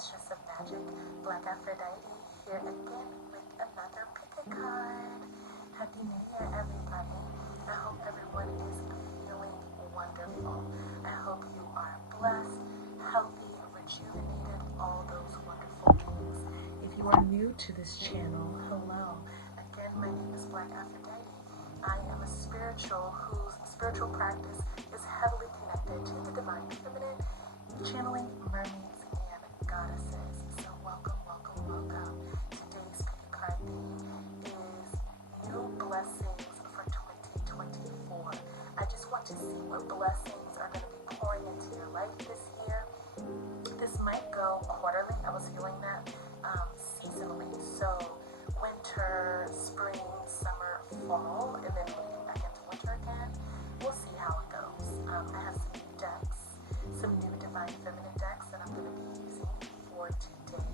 Mistress of Magic, BlkAfroditee, here again with another pick a card. Happy New Year, everybody. I hope everyone is feeling wonderful. I hope you are blessed, healthy, rejuvenated, all those wonderful things. If you are new to this channel, hello. Again, my name is BlkAfroditee. I am a spiritual whose spiritual practice is heavily connected to the divine feminine, channeling mermaids and goddesses. So welcome, welcome, welcome. Today's pick a card theme is new blessings for 2024. I just want to see what blessings are going to be pouring into your life this year. This might go quarterly. I was feeling that seasonally. So winter, spring, summer, fall, and then moving back into winter again. We'll see how it goes. I have some new decks, some new divine feminine decks that I'm going to be using for today.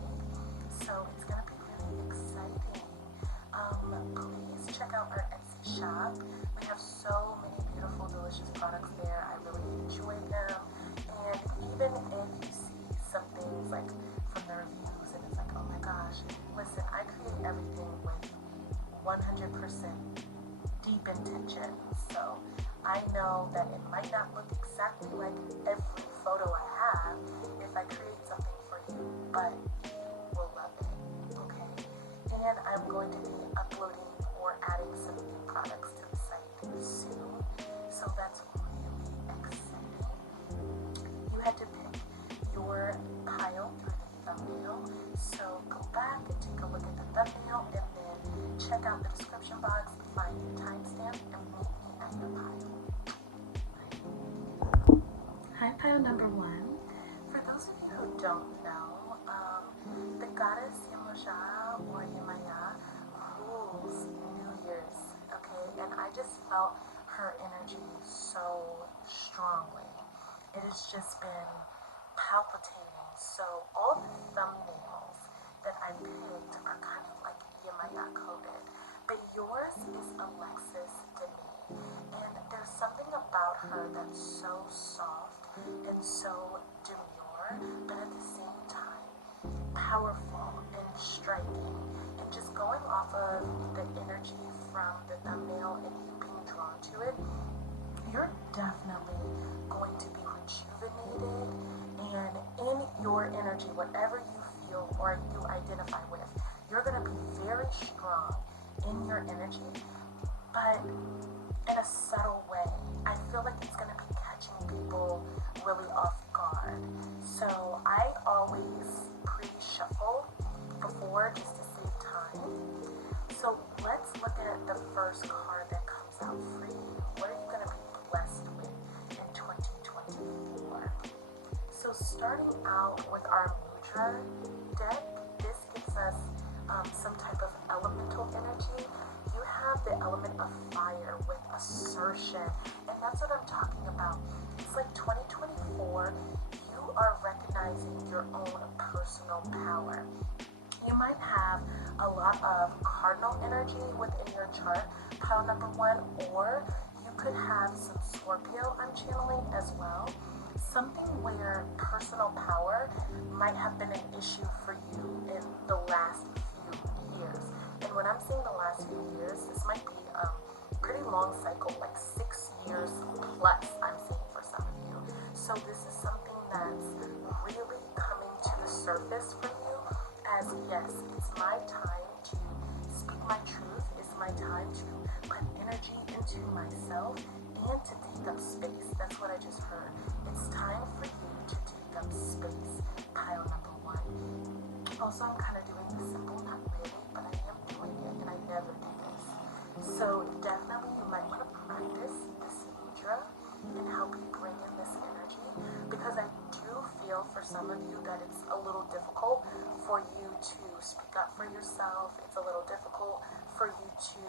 So it's going to be really exciting. Please check out our Etsy shop. We have so many beautiful, delicious products there. I really enjoy them. And even if you see some things like from the reviews and it's like, oh my gosh, listen, I create everything with 100% deep intention. So I know that it might not look exactly like every photo I have if I create something for you, but you will love it, okay? And I'm going to be uploading or adding some new products to the site soon, so that's really exciting. You had to pick your pile through the thumbnail, so go back and take a look at the thumbnail and then check out the description box, find your timestamp, and meet me at your pile. Hi, pile number one. For those of you who don't know, the goddess Yemaya or Yemaya rules New Year's, okay? And I just felt her energy so strongly. It has just been palpitating. So all the thumbnails that I picked are kind of like Yemaya coded, but yours is Alexis Demi, and there's something about her that's so soft and so demure, but at the same time powerful and striking. And just going off of the energy from the thumbnail and you being drawn to it, you're definitely going to be rejuvenated, and in your energy, whatever you feel or you identify with, you're going to be very strong in your energy, but in a subtle way. I feel like it's going to be catching people really off guard. So I always pre-shuffle before just to save time. So let's look at the first card that comes out for you. What are you going to be blessed with in 2024? So starting out with our Mudra deck, this gives us some type of elemental energy. You have the element of fire with assertion, and that's what I'm talking about. It's like 2024, you are recognizing your own personal power. You might have a lot of cardinal energy within your chart, pile number one, or you could have some Scorpio I'm channeling as well. Something where personal power might have been an issue for you in the last few years. And when I'm saying the last few years, this might be a pretty long cycle, like 6 years plus, I'm seeing for some of you. So this is something that's really coming to the surface for you as, yes, it's my time to speak my truth. It's my time to put energy into myself and to take up space. That's what I just heard. It's time for you to take up space, pile number one. Also, I'm kind of doing this simple, not really, but I am doing it, and I never do this. So definitely you might want to practice this mudra and help you bring in this energy, because I do feel for some of you that it's a little difficult for you to speak up for yourself. It's a little difficult for you to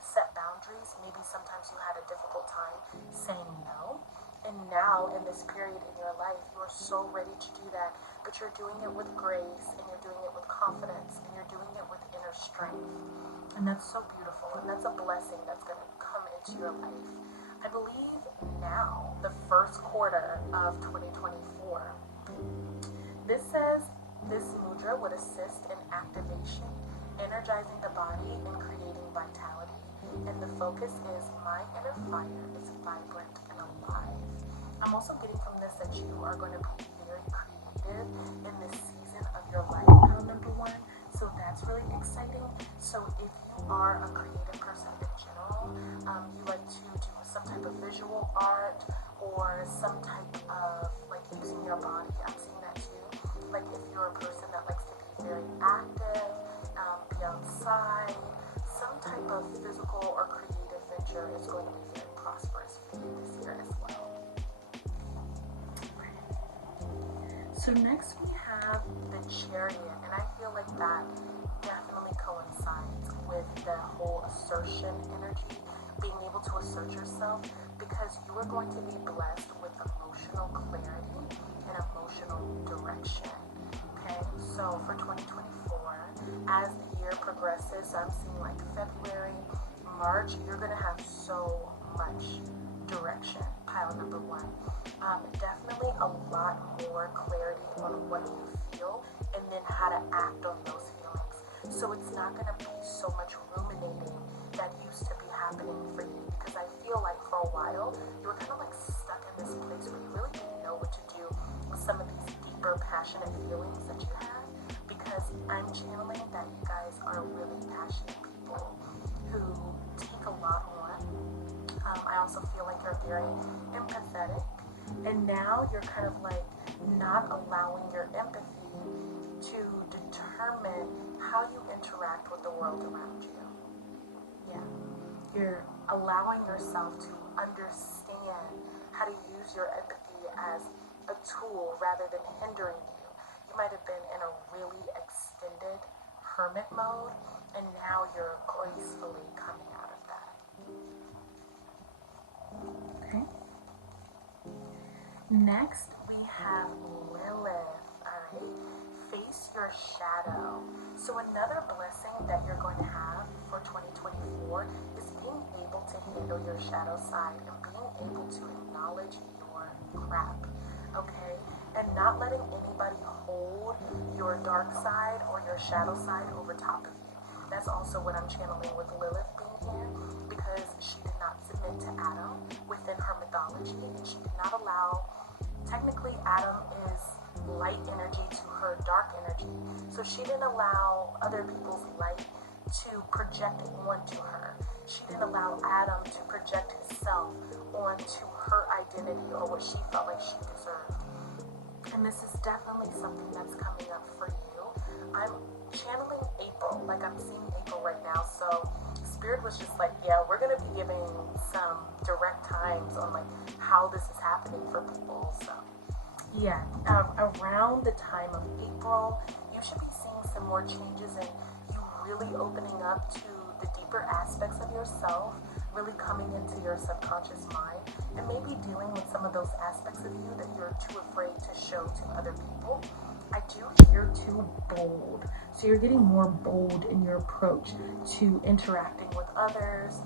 set boundaries. Maybe sometimes you had a difficult time saying no. And now in this period in your life, you are so ready to do that, but you're doing it with grace, and you're doing it with confidence, and you're doing it with inner strength. And that's so beautiful, and that's a blessing that's going to come into your life. I believe now, the first quarter of 2024, this says This mudra would assist in activation, energizing the body and creating vitality. And the focus is my inner fire is vibrant and alive. I'm also getting from this that you are going to be very creative in this season of your life, pile number one. So that's really exciting. So if you are a creative person in general, you like to do some type of visual art or some type of like using your body, I'm seeing that too. Like if you're a person that likes to be very active, be outside, some type of physical or creative venture is going to be very prosperous for you this year as well. So next we have the Chariot, and I feel like that definitely coincides with the whole assertion energy, being able to assert yourself, because you are going to be blessed with emotional clarity and emotional direction. Okay, so for 2024, as the year progresses, I'm seeing like February, March, you're going to have so much direction, pile number one. Definitely a lot more clarity on what you feel and then how to act on those feelings. So it's not going to be so much ruminating that used to be happening for you, because I feel like for a while you were kind of like stuck in this place where you really didn't know what to do with some of these deeper passionate feelings that you have, because I'm channeling that you guys are really passionate people who take a lot on. I also feel like you're very empathetic. And now you're kind of like not allowing your empathy to determine how you interact with the world around you. Yeah. You're allowing yourself to understand how to use your empathy as a tool rather than hindering you. You might have been in a really extended hermit mode, and now you're gracefully coming out of that. Okay. Next, we have Lilith, alright? Face your shadow. So another blessing that you're going to have for 2024 is being able to handle your shadow side and being able to acknowledge your crap, okay? And not letting anybody hold your dark side or your shadow side over top of you. That's also what I'm channeling with Lilith being here, because she did not submit to Adam within her mythology, and she did not allow. Technically, Adam is light energy to her dark energy. So she didn't allow other people's light to project onto her. She didn't allow Adam to project himself onto her identity or what she felt like she deserved. And this is definitely something that's coming up for you. I'm channeling April, like I'm seeing April right now. So Spirit was just like, yeah, we're going to be giving some direct times on like how this is happening for people. So yeah, around the time of April, you should be seeing some more changes and you really opening up to the deeper aspects of yourself, really coming into your subconscious mind, and maybe dealing with some of those aspects of you that you're too afraid to show to other people. I do hear too bold. So you're getting more bold in your approach to interacting with others,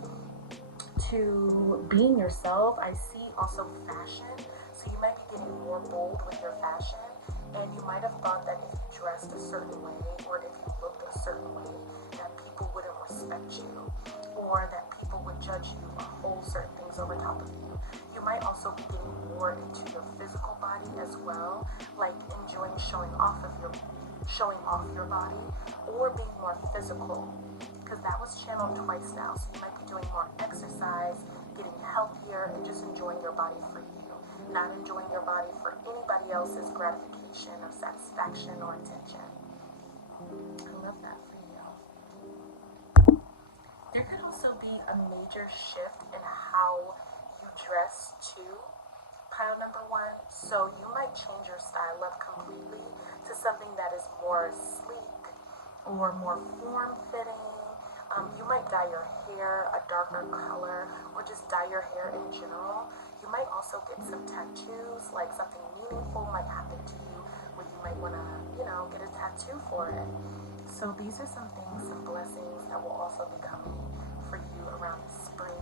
to being yourself. I see also fashion. So you might be getting more bold with your fashion. And you might have thought that if you dressed a certain way or if you looked a certain way, that people wouldn't respect you or that people would judge you or hold certain things over top of you. You might also be getting more into your physical body as well, like enjoying showing off your body or being more physical, because that was channeled twice now. So you might be doing more exercise, getting healthier, and just enjoying your body for you, not enjoying your body for anybody else's gratification or satisfaction or attention. I love that for you. There could also be a major shift in how you dress too, pile number one. So you might change your style up completely to something that is more sleek or more form-fitting. You might dye your hair a darker color or just dye your hair in general. You might also get some tattoos, like something meaningful might happen to you where you might want to, get a tattoo for it. So these are some things, some blessings that will also be coming for you around the spring.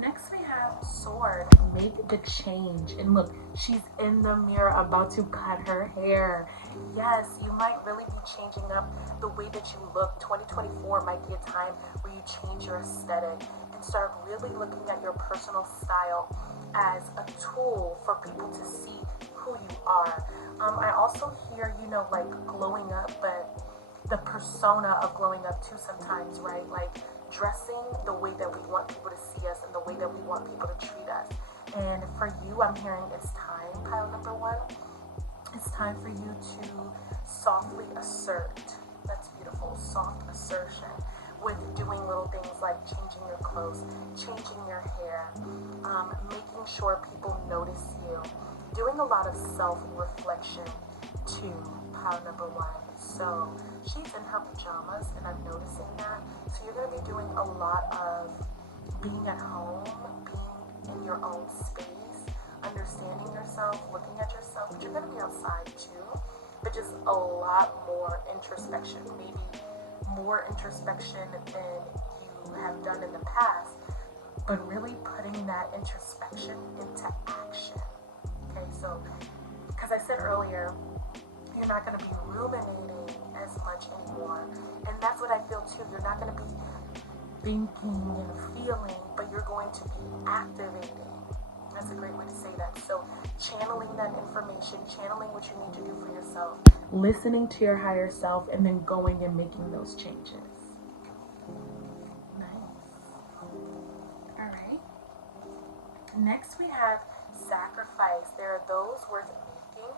Okay. Next we have Sword, make the change. And look, she's in the mirror about to cut her hair. Yes, you might really be changing up the way that you look. 2024 might be a time where you change your aesthetic and start really looking at your personal style as a tool for people to see who you are. I also hear, you know, like glowing up, but the persona of glowing up too sometimes, right? Like dressing the way that we want people to see us and the way that we want people to treat us. And for you, I'm hearing it's time, pile number 1. It's time for you to softly assert. That's beautiful. Soft assertion with doing little things like changing your clothes, changing your hair, making sure people notice you, doing a lot of self-reflection too, pile number 1. So she's in her pajamas and I'm noticing that. So you're going to be doing a lot of being at home, being in your own space, understanding yourself, looking at yourself, but you're going to be outside too, but just a lot more introspection, maybe more introspection than you have done in the past, but really putting that introspection into action. Okay, so because I said earlier, you're not going to be ruminating as much anymore, and that's what I feel too. You're not going to be thinking and feeling, but you're going to be activating. That's a great way to say that. So channeling that information, channeling what you need to do for yourself, listening to your higher self, and then going and making those changes. Nice. All right. Next we have sacrifice. There are those worth making.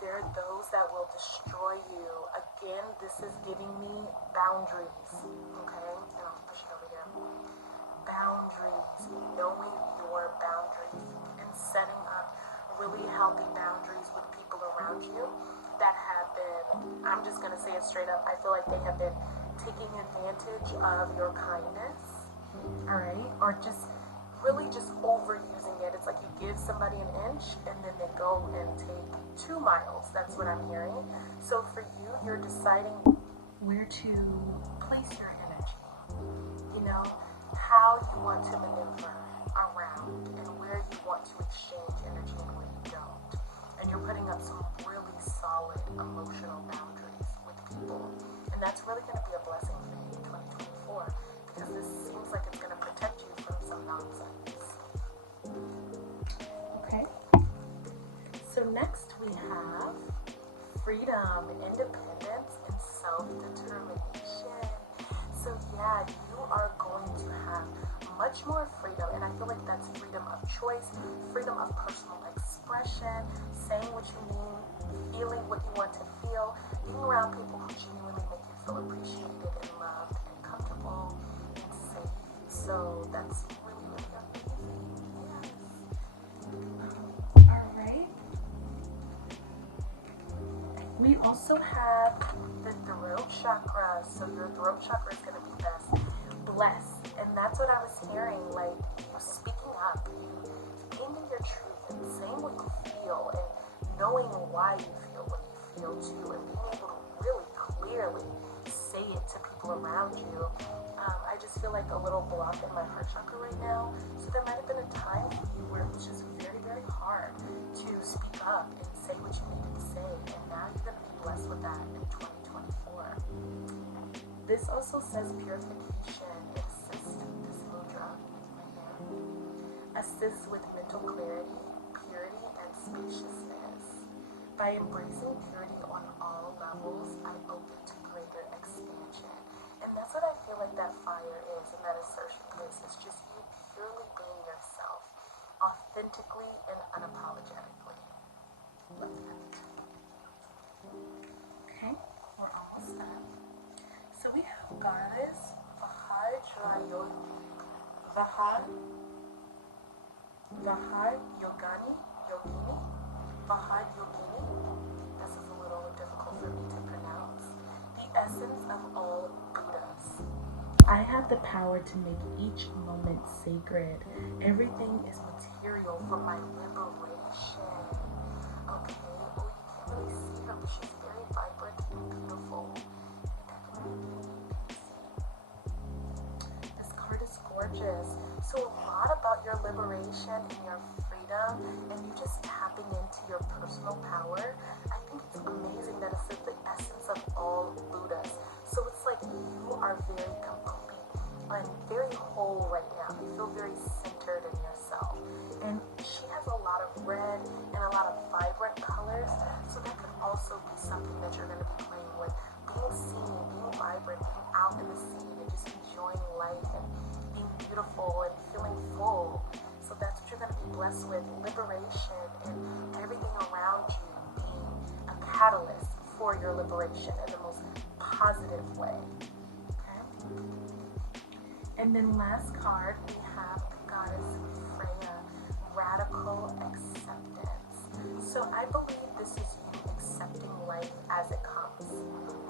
There are those that will destroy you. Again, this is giving me boundaries. Okay? And I'll push it over here. Boundaries. Knowing your boundaries and setting up really healthy boundaries with people around you that have been, I'm just going to say it straight up, I feel like they have been taking advantage of your kindness. Alright? Or just really just overusing it. It's like you give somebody an inch and then they go and take 2 miles. That's what I'm hearing. So for you, you're deciding where to place your energy. You know, how you want to maneuver around and where you want to exchange energy and where you don't. And you're putting up some really solid emotional boundaries with people. And that's really going to be a blessing for you in 2024 because this seems like it's going to protect you from some nonsense. Okay. So next we have freedom, independence, and self-determination. So yeah, you are going to have much more freedom, and I feel like that's freedom of choice, freedom of personal expression, saying what you mean, feeling what you want to feel, being around people who genuinely make you feel appreciated and loved and comfortable and safe. So that's really, really amazing. Yes. All right. We also have the throat chakra. So your throat chakra is going to be blessed. And that's what I was hearing, like you speaking up, you being in your truth and saying what you feel and knowing why you feel what you feel too, and being able to really clearly say it to people around you. I just feel like a little block in my heart chakra right now. So there might have been a time for you where it was just very, very hard to speak up and say what you needed to say. And now you're going to be blessed with that in 2024. This also says purification. It assists this mudra right here. Assists with mental clarity, purity, and spaciousness. By embracing purity on all levels, I open to greater expansion. And that's what I feel like that fire is and that assertion is. It's just you purely being yourself, authentically and unapologetically. Love that. Okay, we're almost done. So we have Goddess Yogini. This is a little difficult for me to pronounce. The essence of all Buddhas. I have the power to make each moment sacred. Everything is material for my liberation. Okay, oh, you can't really see her, but she's very vibrant and beautiful. This card is gorgeous. So a lot about your liberation and your freedom, and you just tapping into your personal power. I think it's amazing that it's the essence of all Buddhas. So it's like you are very complete and very whole right now. You feel very centered in yourself. And she has a lot of red and a lot of vibrant colors, so that could also be something that you're going to be playing with. Being seen, being vibrant, being out in the sea, and just enjoying life and being beautiful and feeling full. So that's what you're going to be blessed with, liberation and everything around you being a catalyst for your liberation in the most positive way. Okay? And then last card, we have the Goddess Freya, Radical Acceptance. So I believe this is you accepting life as it comes.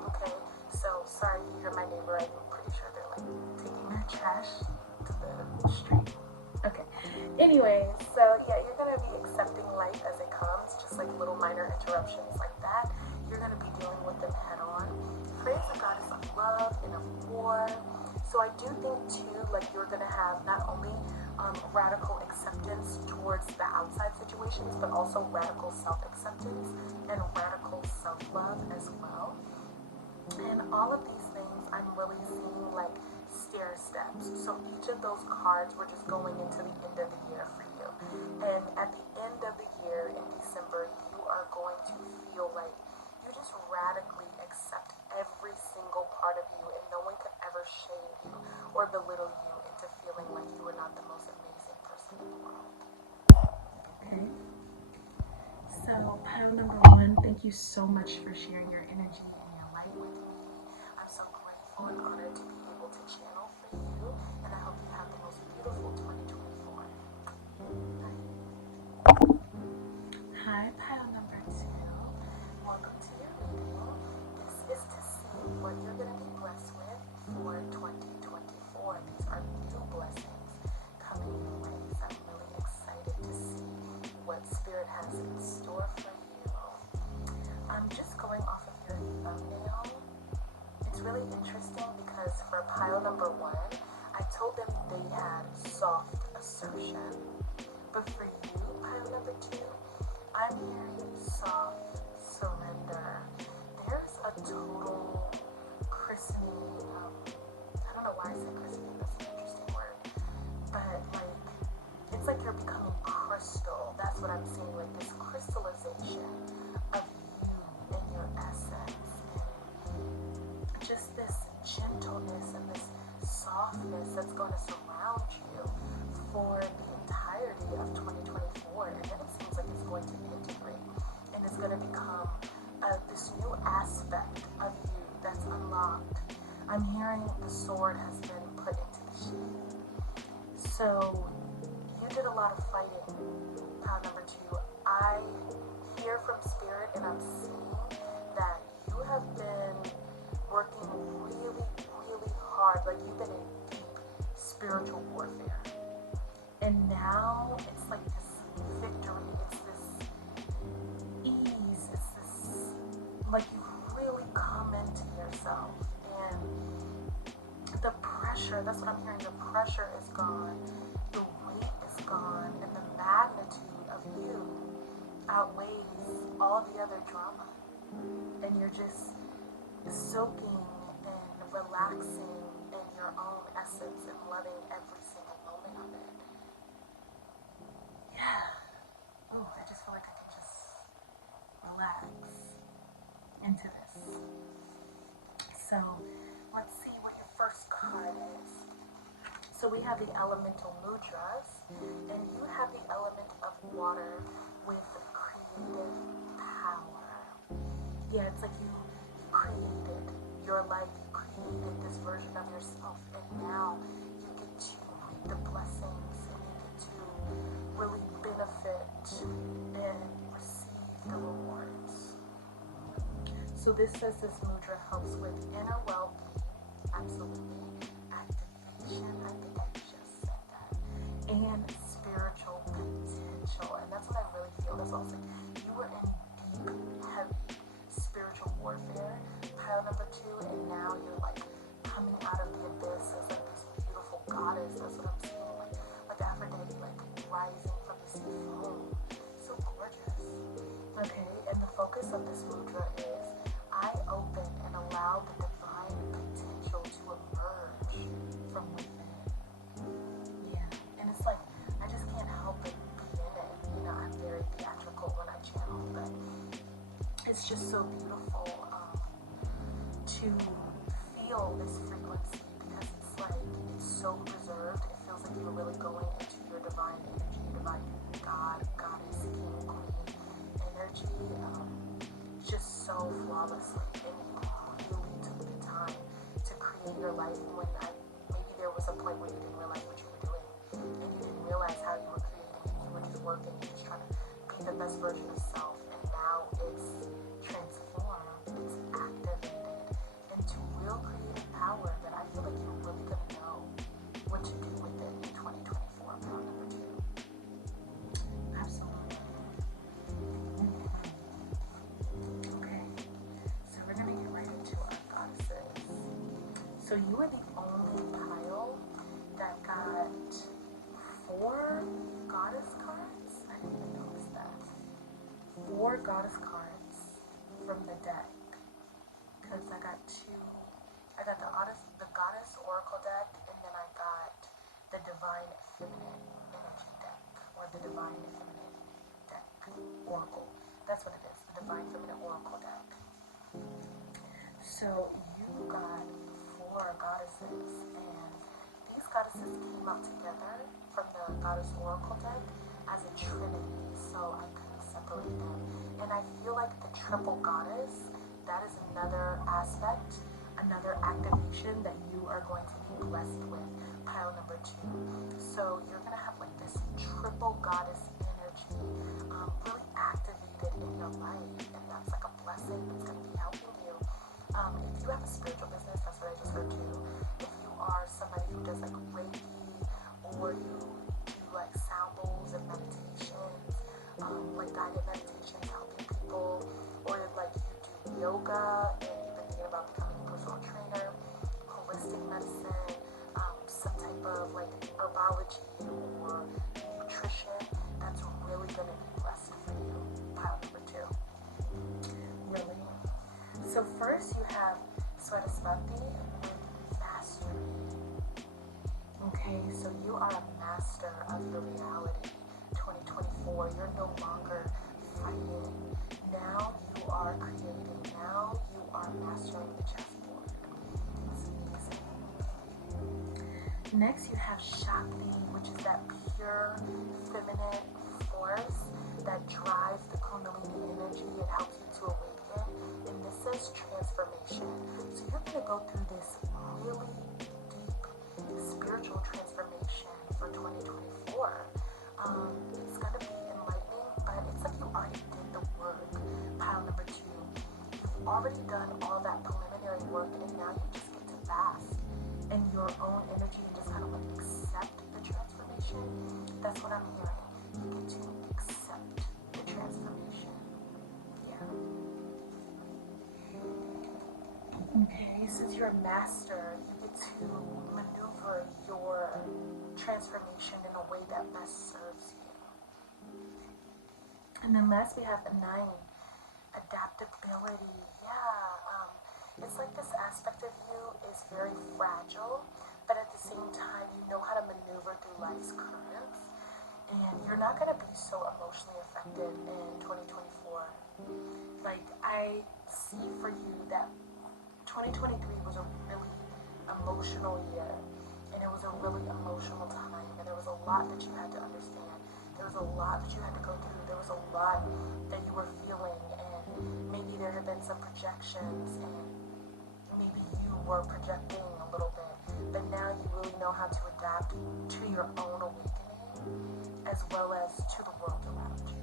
Okay? So sorry if you hear my neighbor, I'm pretty sure they're like taking their trash to the street. Okay. Anyway, so yeah, you're going to be accepting life as it comes, just like little minor interruptions like that. You're going to be dealing with them head on. Freya's a goddess of love and of war. So I do think too, like you're going to have not only radical acceptance towards the outside situations, but also radical self-acceptance and radical self-love as well. And all of these things I'm really seeing like stair steps. So each of those cards were just going into the end of the year for you. And at the end of the year in December, you are going to feel like you just radically accept every single part of you, and no one could ever shame you or belittle you into feeling like you are not the most amazing person in the world. Okay. So pile number one, thank you so much for sharing your energy and your light with me. I'm so grateful and honored to be able to channel for you, and I hope you have the most beautiful 2024. Hi, pile number two. Welcome to your reading. This is to see what you're going to be blessed with for 2024. These are new blessings coming your way. So I'm really excited to see what Spirit has in store for you. I'm just going off of your thumbnail. It's really interesting because for pile number one, I told them they had soft assertion. But for you, pile number two, I'm hearing soft surrender. There's a total christening. I don't know why I said christening. That's an interesting word. But like, it's like you're becoming crystal. That's what I'm seeing. Like this crystallization of you and your essence, and just this gentleness and this softness that's going to surround you for the entirety of 2024. And then it seems like it's going to integrate, and it's going to become this new aspect of you that's unlocked. I'm hearing the sword has been put into the sheath. So you did a lot of fighting. Pile number two, I hear from Spirit, and I'm seeing that you have been working really, really hard. Like you've been in deep spiritual warfare. And now it's like this victory. It's this ease. It's this, like you've really come into yourself. And the pressure, that's what I'm hearing, the pressure is gone. The weight is gone. And the magnitude of you outweighs all the other drama. And you're just soaking and relaxing in your own essence and loving every single moment of it. Yeah. Oh, I just feel like I can just relax into this. So let's see what your first card is. So we have the elemental mudras, and you have the element of water with creative power. Yeah, it's like you created your life, you created this version of yourself, and now you get to reap the blessings, and you get to really benefit and receive the rewards. So this says this mudra helps with inner well-being, absolutely, activation, I think I just said that, and spiritual potential. And that's what I really feel. That's what I was like, you were in deep, heavy spiritual warfare, pile number two, and now you're like coming out of the abyss as like this beautiful goddess. That's what I'm seeing, like Aphrodite, like rising from the sea foam. So gorgeous. Okay, and the focus of this mudra is I open and allow the divine potential to emerge from within. Yeah, and it's like I just can't help but be in it. You know, I'm very theatrical when I channel, but it's just so beautiful to feel this frequency, because it's like it's so reserved. It feels like you're really going into your divine energy, divine God, goddess, king, queen energy, just so flawlessly. And you really took the time to create your life when maybe there was a point where you didn't realize what you were doing, and you didn't realize how you were creating it. You were just working, you're just trying to be the best version of self, and now it's transformed, it's activated into real creative power that I feel like you're really going to know what to do with it in 2024, pound number 2. Absolutely. Okay, so we're going to get right into our goddesses. So you are the only pile that got 4 goddess cards. I didn't even notice that. 4 goddess cards from the deck, because I got 2. I got the goddess oracle deck, and then I got the divine feminine energy deck, or the divine feminine deck oracle. That's what it is, the divine feminine oracle deck. So you got 4 goddesses, and these goddesses came out together from the goddess oracle deck as a trinity, so I couldn't separate them. And I feel like the triple goddess, that is another aspect, another activation that you are going to be blessed with, pile number 2. So you're going to have like this triple goddess energy really activated in your life, and that's like a blessing that's going to be helping you. If you have a spiritual business, that's what I just heard too. If you are somebody who does like Reiki, or you do like sound bowls and meditations, like guided meditations helping people, or like you do yoga and you've been thinking about becoming a personal trainer, holistic medicine, some type of like herbology or nutrition, that's really going to be blessed for you, pile number 2. Really? So first you have Swadhisvati with mastery. Okay, so you are a master of your reality. 2024, you're no longer fighting. Now you are creating. Now you are mastering the chessboard. It's amazing. Next, you have Shakti, which is that pure feminine force that drives the Kundalini energy. It helps you to awaken. And this says transformation. So you're going to go through this really deep spiritual transformation for 2024. It's going to be enlightening, but it's like you already did the work. Pile number 2. You've already done all that preliminary work, and now you just get to bask in your own energy and just kind of like accept the transformation. That's what I'm hearing. You get to accept the transformation. Yeah. Okay, since you're a master, you get to maneuver your transformation in a way that best serves you. And then last we have the 9, adaptability. Yeah, it's like this aspect of you is very fragile, but at the same time you know how to maneuver through life's currents, and you're not going to be so emotionally affected in 2024. Like, I see for you that 2023 was a really emotional year, and it was a really emotional time, and there was a lot that you had to understand. There was a lot that you had to go through. There was a lot that you were feeling, and maybe there had been some projections, and maybe you were projecting a little bit, but now you really know how to adapt to your own awakening as well as to the world around you.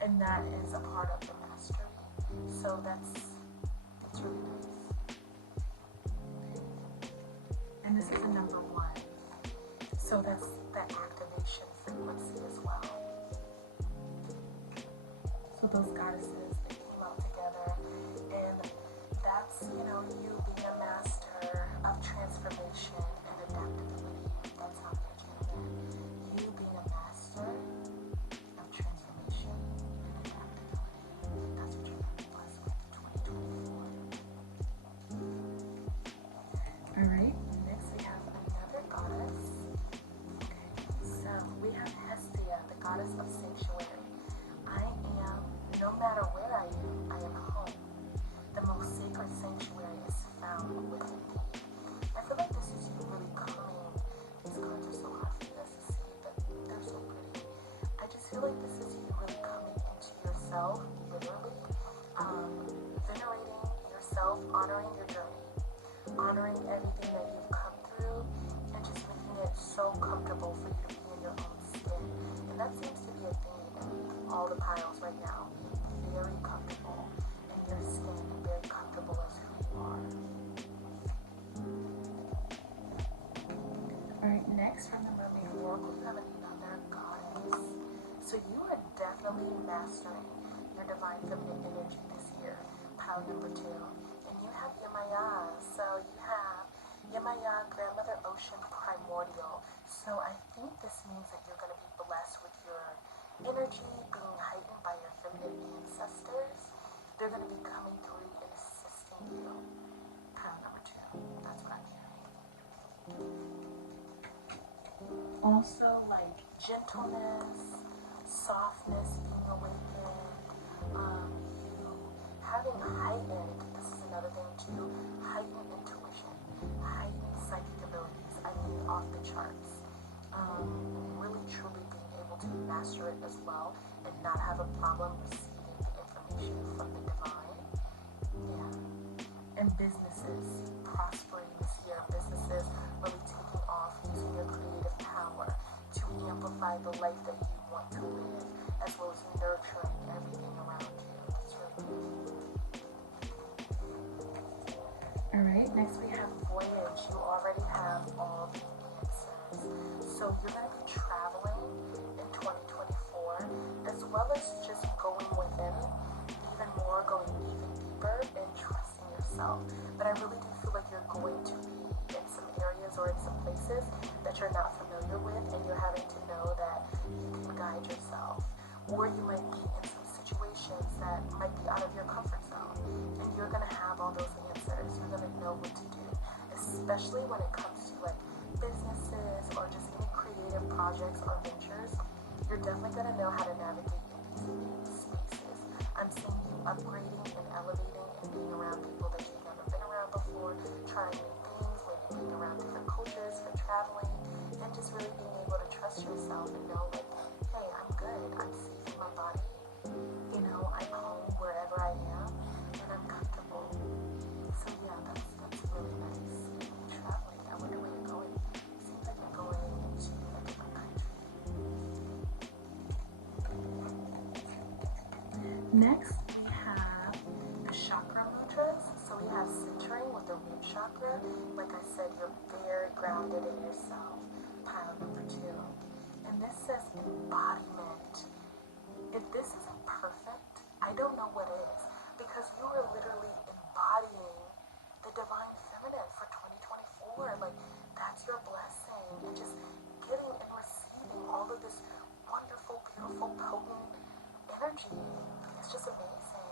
And that is a part of the mastery. So that's really nice. And this is a number 1. So that's that activation frequency as well. So those goddesses, they came out together, and that's, you know, you being a master of transformation and adaptability. That's how you're channeling. You being a master no matter where I am home. The most sacred sanctuary is found within me. I feel like this is you really coming. These cards are so hard for you guys to see, but they're so pretty. I just feel like this is you really coming into yourself, literally, venerating yourself, honoring your journey, honoring everything that you've come through, and just making it so comfortable for you to be in your own skin. And that seems to be a theme in all the piles right now. Very comfortable in your skin and very comfortable as who you are. Alright, next from the Mermaid Oracle, we have another goddess. So you are definitely mastering your divine feminine energy this year, pile number 2. And you have Yemaya. So you have Yemaya, Grandmother Ocean Primordial. So I think this means that you're going to be blessed with your energy being heightened by your feminine ancestors. They're going to be coming through and assisting you. Pile number 2. That's what I'm hearing. Also, like gentleness, softness being awakened, you having heightened, this is another thing too, heightened intuition, heightened psychic abilities, I mean off the charts. Really truly being able to master it as well and not have a problem receiving the information from the divine. Yeah. And businesses prospering this year, businesses really taking off, using your creative power to amplify the life that you want to live, as well as nurturing everything around you. That's really beautiful. Alright, next we have Voyage. You already have all the answers. So you're going to be traveling in 2024, as well as just going within even more, going even deeper and trusting yourself. But I really do feel like you're going to be in some areas or in some places that you're not familiar with, and you're having to know that you can guide yourself. Or you might be in some situations that might be out of your comfort zone, and you're going to have all those answers. You're going to know what to do, especially when it comes to like businesses or just any creative projects or ventures. You're definitely going to know how to navigate in these new spaces. I'm seeing you upgrading and elevating and being around people that you've never been around before, trying new things, maybe being around different cultures for traveling, and just really being able to trust yourself and know like, hey, I'm good, I'm safe in my body, you know, I'm home wherever I am, and I'm comfortable. So yeah, that's really nice. Traveling, I wonder where you're going. Seems like you're going into a different country. Next, we have the chakra mudras. So we have centering with the root chakra. Like I said, you're very grounded in yourself. Pile number 2. And this says embodiment. If this isn't perfect, I don't know what is. Because you are literally embodying the divine feminine for 2024. Like, that's your blessing. And just getting and receiving all of this wonderful, beautiful, potent energy. It's just amazing.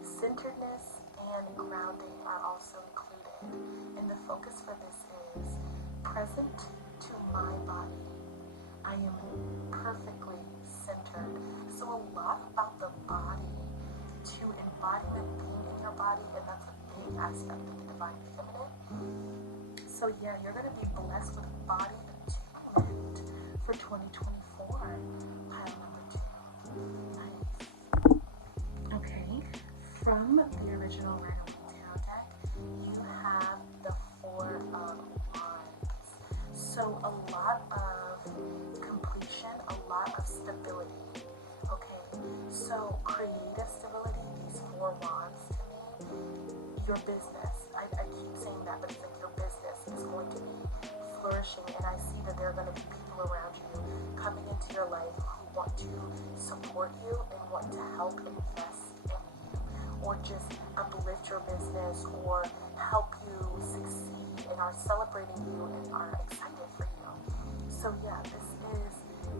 Centeredness and grounding are also included. And the focus for this is present to my body. I am perfectly centered. So a lot about the body, to embodiment being in your body, and that's a big aspect of the divine feminine. So yeah, you're going to be blessed with body attunement for 2024. Pile number 2. Nice. Okay, from the original Rider-Waite Tarot deck, you have the 4 of Wands. So a lot of completion, a lot of stability. Okay, so creative stability, these 4 wands to me, your business, I keep saying that, but it's like your business is going to be flourishing, and I see that there are going to be people around you coming into your life who want to support you and want to help invest in you, or just uplift your business, or help you succeed, and are celebrating you and are excited for you. So yeah, this is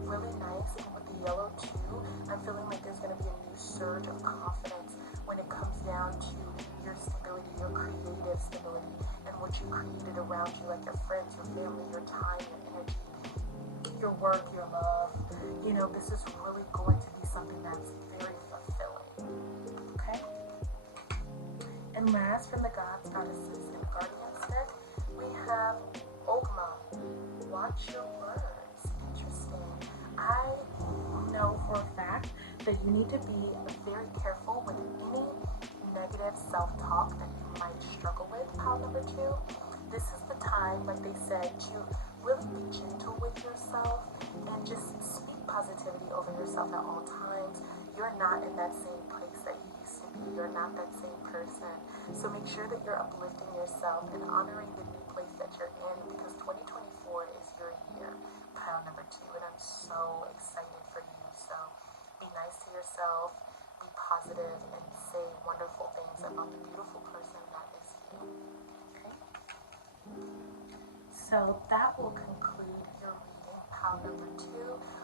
really nice. And with the yellow too, I'm feeling like there's going to be a new surge of confidence when it comes down to your stability, your creative stability, and what you created around you, like your friends, your family, your time, your energy, your work, your love. You know, this is really going to be something that's very fulfilling. And last, from the gods, goddesses, and guardians deck, we have Ogma. Watch your words. Interesting. I know for a fact that you need to be very careful with any negative self-talk that you might struggle with, pile number 2. This is the time, like they said, to really be gentle with yourself and just speak positivity over yourself at all times. You're not in that same place that you used to be. You're not that same person. So make sure that you're uplifting yourself and honoring the new place that you're in, because 2024 is your year, pile number 2, and I'm so excited for you. So be nice to yourself, be positive, and say wonderful things about the beautiful person that is you. Okay? So that will conclude your reading, pile number 2,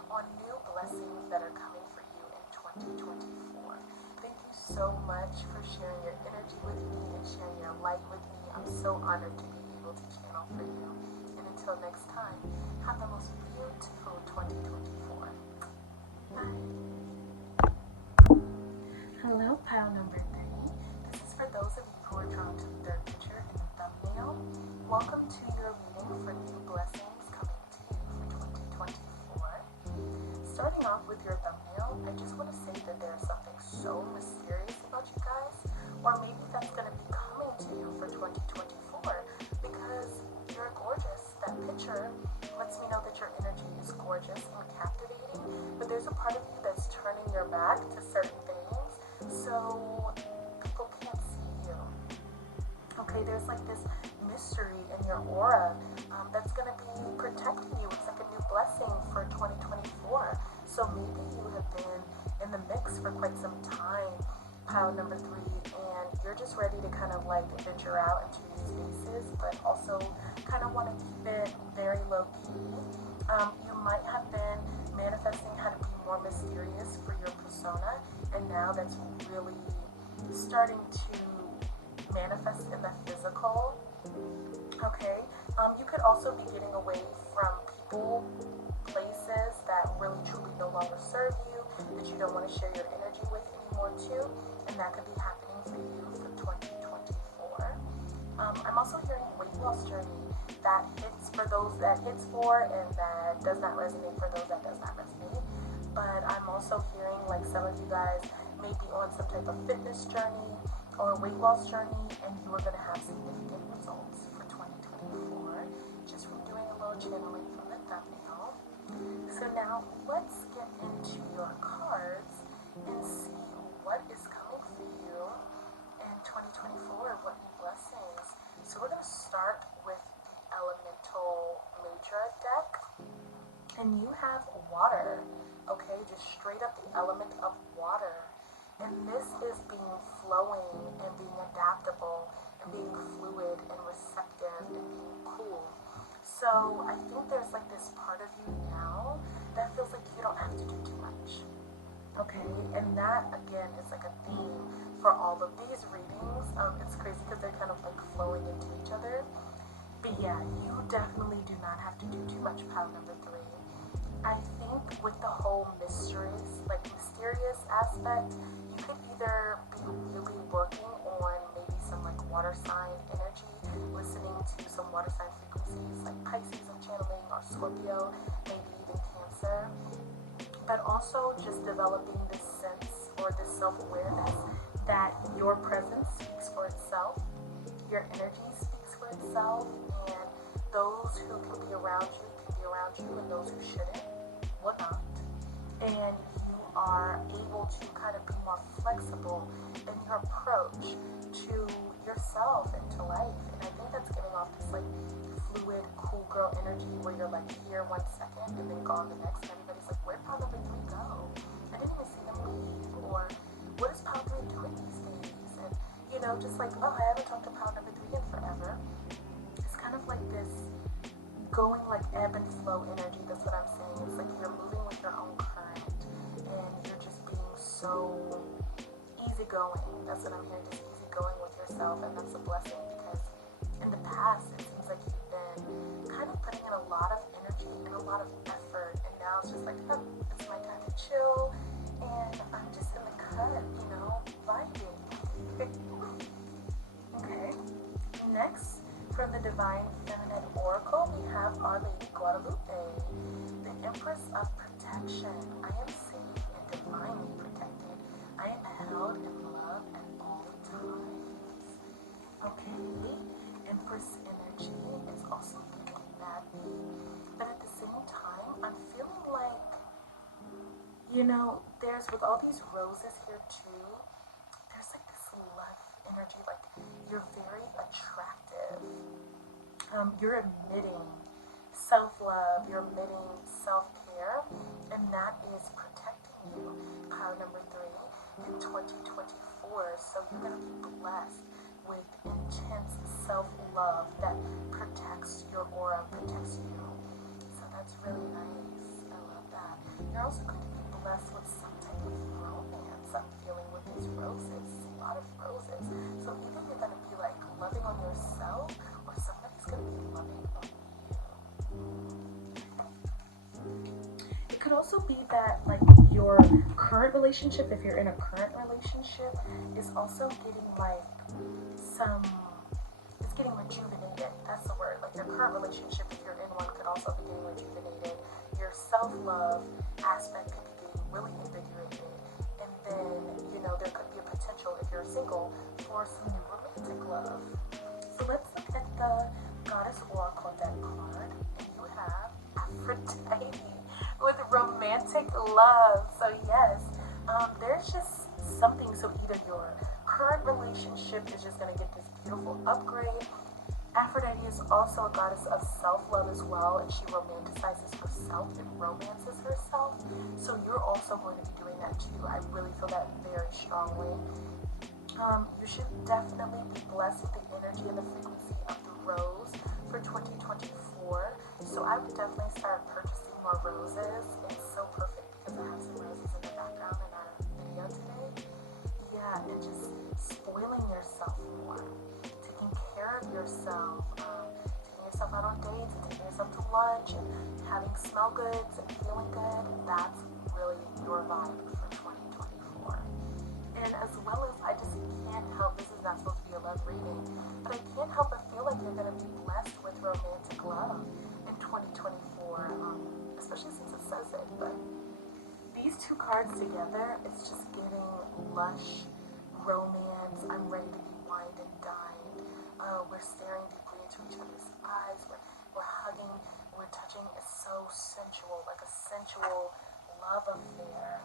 on new blessings that are coming for you in 2024. Thank you so much for sharing your energy with me and sharing your light with me. I'm so honored to be able to channel for you. And until next time, have the most beautiful 2024. Bye. Hello, pile number 3. This is for those of you who are drawn to the third picture in the thumbnail. Welcome to your reading for new blessings coming to you for 2024. Starting off with your thumbnail, I just want to say that there's something so mysterious about you guys, or maybe that's going to be coming to you for 2024, because you're gorgeous. That picture lets me know that your energy is gorgeous and captivating, but there's a part of you that's turning your back to certain things, so people can't see you. Okay, there's like this mystery in your aura that's going to be protecting you. It's like a new blessing for 2024. So maybe you have been in the mix for quite some time, pile number 3, and you're just ready to kind of like venture out into new spaces, but also kind of want to keep it very low key. You might have been manifesting how to be more mysterious for your persona, and now that's really starting to manifest in the physical. Okay, you could also be getting away from people, places that really truly no longer serve you, that you don't want to share your energy with anymore too, and that could be happening for you for 2024. I'm also hearing weight loss journey. That hits for those that hits for, and that does not resonate for those that does not resonate. But I'm also hearing like some of you guys may be on some type of fitness journey or weight loss journey, and you are going to have significant results for 2024 just from doing a little channeling from the thumbnail. So now let's get into your cards and see what is coming for you in 2024, what new blessings. So we're going to start with the Elemental Mudra deck, and you have water, okay, just straight up the element of water. And this is being flowing and being adaptable and being fluid and receptive and being cool. So I think there's like this part of you now that feels like you don't have to do too much. Okay, and that again is like a theme for all of these readings. It's crazy because they're kind of like flowing into each other. But yeah, you definitely do not have to do too much, pile number 3. I think with the whole mysterious aspect, you could either be really working on maybe some like water sign energy, listening to some water sign frequencies like Pisces I'm channeling, or Scorpio, maybe even Cancer, but also just developing this sense or this self-awareness that your presence speaks for itself, your energy speaks for itself, and those who can be around you, and those who shouldn't will not. And you are able to kind of be more flexible in your approach to yourself and to life. And I think that's giving off this like fluid, cool girl energy where you're like here 1 second and then gone the next, and everybody's like, where'd pile number 3 go? I didn't even see them leave. Or what is pile 3 doing these days? And you know, just like, oh, I haven't talked to pile number 3 in forever. It's kind of like this going like ebb and flow energy. That's what I'm saying. It's like you're moving with your own current, and you're just being so easygoing. That's what I'm hearing, just easygoing with yourself, and that's a blessing, because in the past it seems like you've been kind of putting in a lot of energy and a lot of effort, and now it's just like, oh, it's my time to chill, and I'm just in the cut, you know, vibing. next, from the Divine Feminine Oracle, we have Our Lady Guadalupe, the Empress of Protection. I am safe and divinely protected. I am held in love at all times. Okay, Empress energy is also giving badly, but at the same time, I'm feeling like, you know, there's, with all these roses here too, there's like this love energy, like you're very attractive. You're admitting self-love, you're admitting self-care, and that is protecting you. Pile number 3 in 2024. So you're going to be blessed with intense self-love that protects your aura, protects you. So that's really nice. I love that. You're also going to be blessed with some type of romance. I'm feeling with these roses, a lot of roses. So either you're going to be like loving on yourself, or somebody's going to be loving on you. It could also be that like your current relationship, if you're in a current relationship, is also getting like it's getting rejuvenated. That's the word. Like your current relationship, if you're in one, could also be getting rejuvenated. Your self-love aspect could be getting really invigorated. And then, you know, there could be a potential, if you're single, for some new romantic love. So let's look at the Goddess Oracle deck card, and you have Aphrodite with romantic love. So yes, there's just something. So either your current relationship is just going to get this beautiful upgrade. Aphrodite is also a goddess of self-love as well, and she romanticizes herself and romances herself. So you're also going to be doing that too. I really feel that very strongly. You should definitely be blessed with the energy and the frequency of the rose for 2024. So I would definitely start purchasing more roses. It's so perfect because I have some roses in the background in our video today. Yeah, and just spoiling yourself more, taking care of yourself, taking yourself out on dates, and taking yourself to lunch, and having smell goods and feeling good. That's really your vibe for 2024. And as well as, I just can't help, this is not supposed to be a love reading, but I can't help but feel like you're going to be blessed with romantic love in 2024, especially since it says it. But these two cards together, it's just giving lush romance. I'm ready to be wined and dined. We're staring deeply into each other's eyes. We're hugging, we're touching. It's so sensual, like a sensual love affair.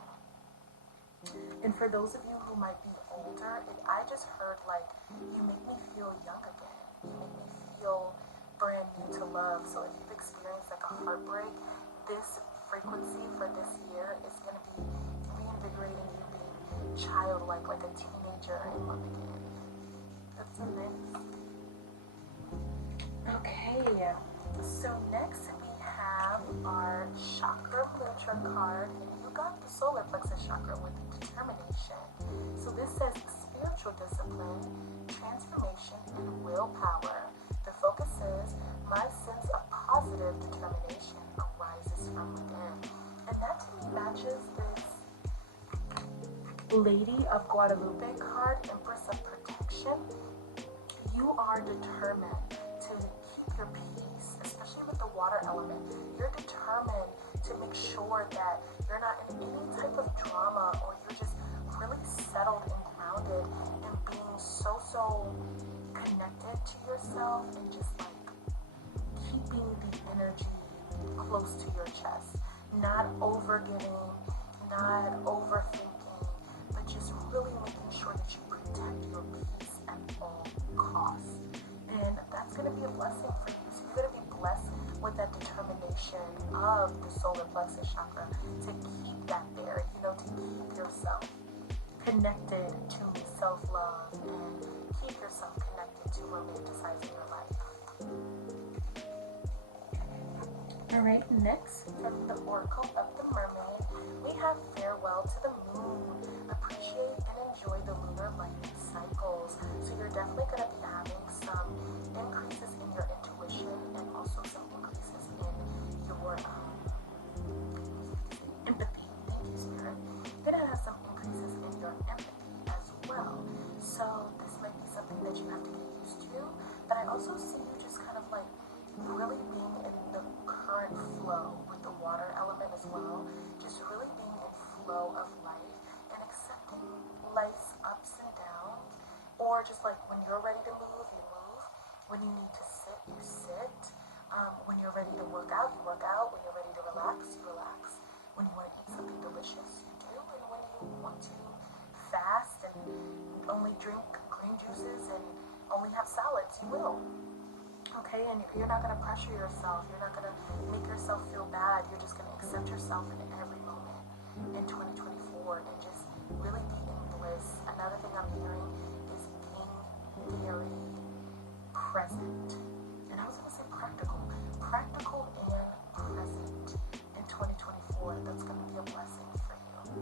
And for those of you who might be older, I just heard like, you make me feel young again. You make me feel brand new to love. So if you've experienced like a heartbreak, this frequency for this year is going to be reinvigorating you, being childlike, like a teenager in love again. That's so nice. Okay, so next we have our Chakra card, and you got the solar plexus chakra with determination. So this says spiritual discipline, transformation, and willpower. The focus is my sense of positive determination arises from within. And that to me matches this Lady of Guadalupe card, Empress of Protection. You are determined to keep your peace, especially with the water element. You're determined to make sure that you're not in any type of drama, or you're just really settled and grounded and being so connected to yourself, and just like keeping the energy close to your chest, not overgiving, not overthinking, but just really making sure that you protect your peace at all costs. And that's going to be a blessing for you. So you're going to be blessed with that determination of the solar plexus chakra to keep that there, you know, to keep yourself connected to self-love and keep yourself connected to romanticizing your life. Alright, next from the Oracle of the Mermaid, we have Farewell to the Moon. Appreciate and enjoy the lunar light cycles. So you're definitely going to be having some increases in your intuition, and also some increases in your empathy. Thank you, Spirit. You're going to have some increases in your empathy as well. So this might be something that you have to get used to, but And I also see you just kind of like really being in the current flow with the water element as well. Just really being in flow of life and accepting life's ups and downs. Or just like when you're ready to move, you move. When you need to sit, you sit. When you're ready to work out, you work out. When you're ready to relax, you relax. When you want to eat something delicious, you do. And when you want to fast and only drink green juices and only have salads, you will. Okay, and you're not going to pressure yourself. You're not going to make yourself feel bad. You're just going to accept yourself in every moment in 2024 and just really be in bliss. Another thing I'm hearing is being very present. And I was going to say practical. Practical and present in 2024. That's going to be a blessing for you.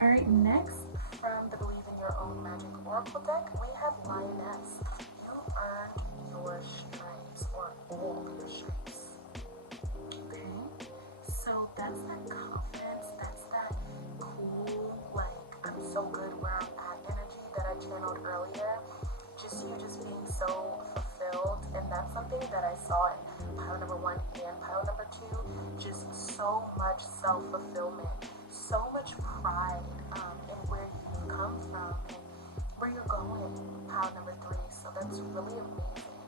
All right, next from the Believe in Your Own Magic Oracle deck, we have Lioness. You earned your stripes, or all your stripes. Okay? So that's that confidence, that's that cool, like, I'm so good where I'm at energy that I channeled earlier. Just you just being so fulfilled, and that's something that I saw in pile number 1 and pile number 2. Just so much self-fulfillment, so much pride in where you've come from and where you're going, pile number 3. So that's really amazing.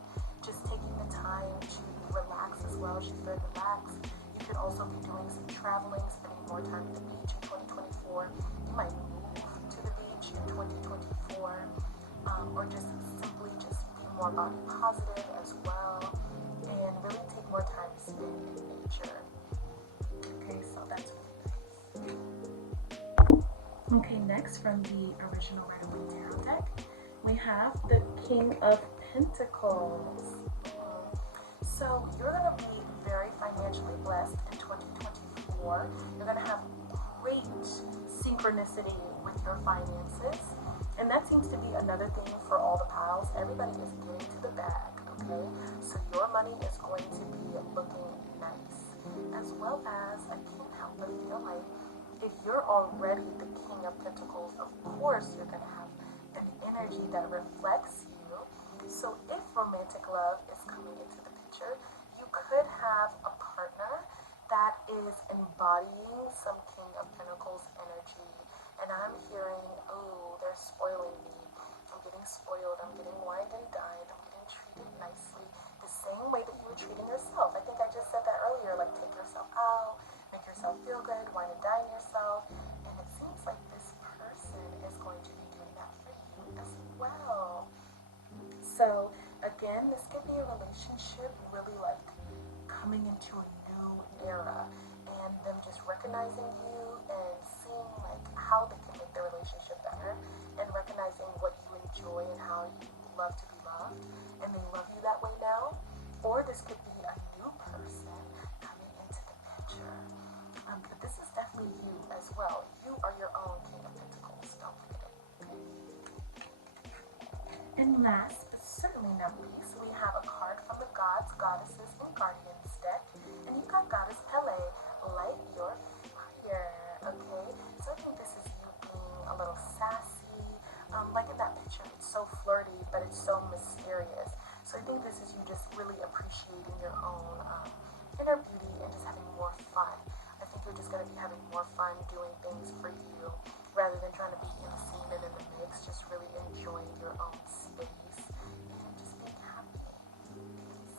Just taking the time to relax as well. She's very relaxed. You could also be doing some traveling, spending more time at the beach in 2024. You might move to the beach in 2024. Or just simply just be more body positive as well, and really take more time to spend in nature. Okay, so that's really nice. Okay, next from the original Rider-Waite Tarot deck, we have the King of Pentacles. So you're going to be very financially blessed in 2024. You're going to have great synchronicity with your finances. And that seems to be another thing for all the piles. Everybody is getting to the bag, okay? So your money is going to be looking nice. As well as, I can't help but feel like if you're already the King of Pentacles, of course you're going to have an energy that reflects you. So if romantic love is coming into the picture, you could have a partner that is embodying some King of Pentacles energy. And I'm hearing, oh, they're spoiling me. I'm getting spoiled. I'm getting wined and dined. I'm getting treated nicely. The same way that you were treating yourself. I think I just said that earlier. Like, take yourself out, make yourself feel good, wine and dine yourself. And it seems like this person is going to be doing that for you as well. So, again, this could be a relationship really like coming into a new era. And them just recognizing you and seeing like how they can make the relationship better, and recognizing what you enjoy and how you love to be loved, and they love you that way now. Or this could be a new person coming into the picture. But this is definitely you as well. You are your own King of Pentacles. Don't forget it. Okay? And last but certainly not least, we have a card from the Gods, Goddesses, and Guardians deck, and you got Goddess Pele. Light your fire, okay? So I think this is you being a little sassy. Like in that picture, it's so flirty, but it's so mysterious. So I think this is you just really appreciating your own inner beauty and just having more fun. I think you're just going to be having more fun doing things for you rather than trying to be in the scene and in the mix, just really enjoying your own space and just being happy.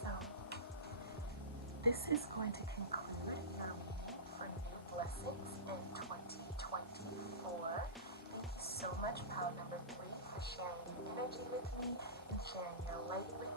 So this is going to conclude your for new blessings in 2024. Thank you so much, pile number 3, for sharing your energy with me and sharing your light with